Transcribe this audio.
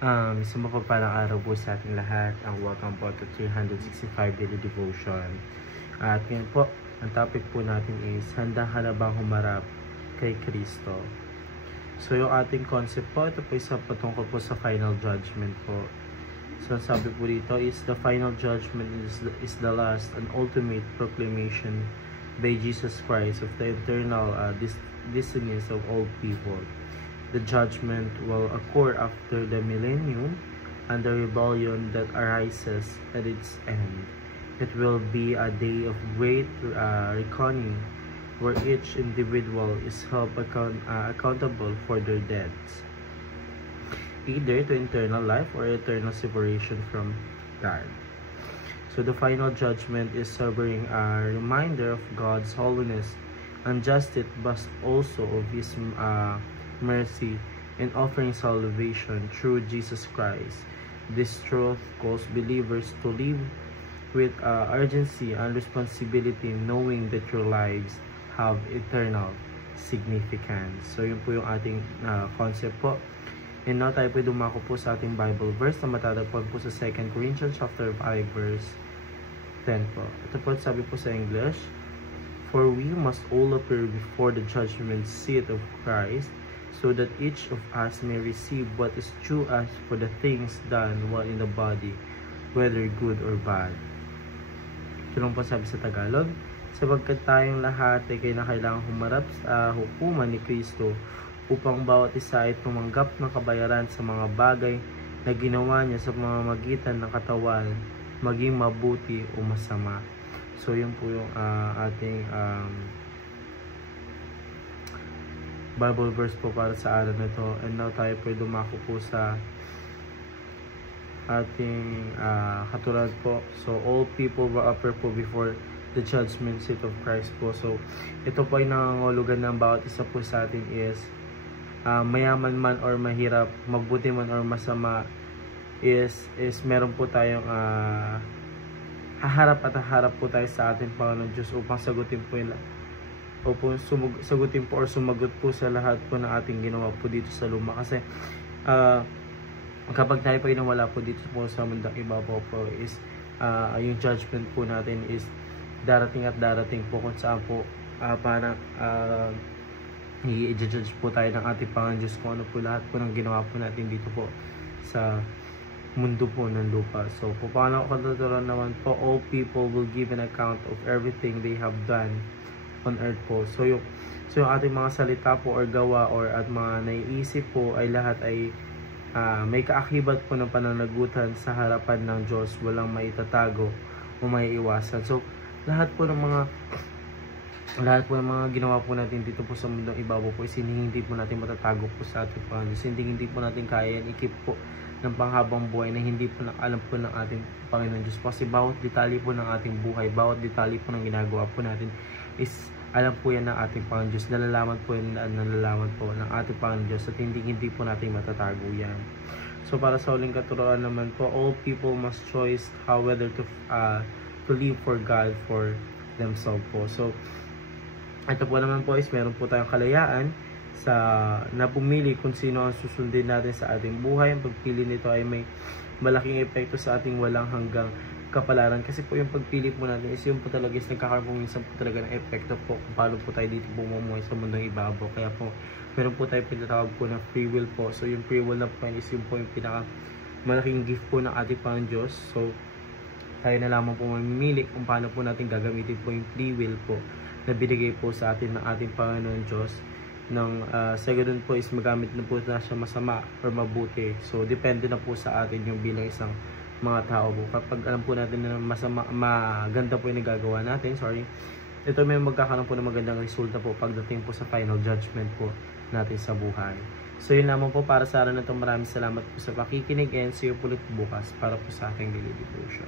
Sa mapagpalang araw po sa ating lahat, ang welcome po to 365 Daily Devotion. At ngayon po, ang topic po natin is, handa ka na bang humarap kay Kristo? So yung ating concept po, ito po isa patungkol po sa final judgment po. So sabi po dito is, the final judgment is the last and ultimate proclamation by Jesus Christ of the eternal destinies of all people. The judgment will occur after the millennium and the rebellion that arises at its end. It will be a day of great reckoning where each individual is held accountable for their deeds, either to eternal life or eternal separation from God. So the final judgment is sobering a reminder of God's holiness and justice, but also of His mercy in offering salvation through Jesus Christ. This truth calls believers to live with urgency and responsibility, knowing that your lives have eternal significance. So yun po yung ating concept po. And now tayo po dumako po sa ating Bible verse na matatagpuan po sa 2 Corinthians chapter 5 verse 10 po. Ito po sabi po sa English, "For we must all appear before the judgment seat of Christ, so that each of us may receive what is due us for the things done while in the body, whether good or bad." Ito lang po sabi sa Tagalog, sapagkat tayong lahat ay kailangang humarap sa hukuman ni Kristo upang bawat isa ay tumanggap ng kabayaran sa mga bagay na ginawa niya sa pamamagitan ng katawan, maging mabuti o masama. So yun po yung ating Bible verse po para sa araw na ito. And now tayo po dumako po sa ating katulad po. So all people will appear po before the judgment seat of Christ po. So ito po ay nangangahulugan ng bawat isa po sa atin is mayaman man or mahirap, mabuti man or masama, is meron po tayong haharap po tayo sa ating Panginoon Diyos upang sagutin po yung sagutin po or sumagot po sa lahat po ng ating ginawa po dito sa luma. Kasi kapag tayo po inawala po dito po sa mundang ibabaw po is yung judgment po natin is darating at darating po kung saan po parang i-judge po tayo ng ating Panginoon Diyos kung ano po lahat po ng ginawa po natin dito po sa mundo po ng lupa. So paano katuturan naman po, all people will give an account of everything they have done on earth po. So yung ating mga salita po or gawa or at mga naiisip po ay lahat ay may kaakibat po ng pananagutan sa harapan ng Diyos, walang maitatago o maiiwasan. So lahat po ng mga ginawa po natin dito po sa mundong ibabaw po is hindi po natin matatago po sa ating Panginoon. Hindi po natin kaya i-keep po ng panghabang buhay na hindi po alam po ng ating Panginoon Diyos. Kasi bawat detalye po ng ating buhay, bawat detalye po ng ginagawa po natin is alam po yan ng ating Panginoon Diyos. Nalalaman po ng ating Panginoon Diyos at hindi po natin matatago yan. So para sa uling katuruan naman po, all people must choose whether to live for God for themselves po. So ito po naman po is meron po tayong kalayaan sa napumili kung sino ang susundin natin sa ating buhay. Ang pagpili nito ay may malaking epekto sa ating walang hanggang kapalaran. Kasi po yung pagpili po natin is yung po talaga is nagkakaroon po minsan po talaga ng epekto po kung paano po tayo dito bumuhay sa mundang ibabaw. Kaya po meron po tayo pinatawag po ng free will po. So yung free will na po is yung po yung pinaka malaking gift po ng ating Panginoon Diyos. So tayo na lamang po mamimili kung paano po natin gagamitin po yung free will po na binigay po sa atin ng ating Panginoon Diyos. Sa ganun po is magamit na po na siya masama or mabuti. So depende na po sa atin yung bilang isang mga tao po. Kapag alam po natin na maganda po yung nagagawa natin, ito may magkakaroon po ng magandang resulta po pagdating po sa final judgment po natin sa buhay. So yun lamang po para sa araw na ito. Maraming salamat po sa pakikinig and see you po ulit bukas para po sa aking daily devotion.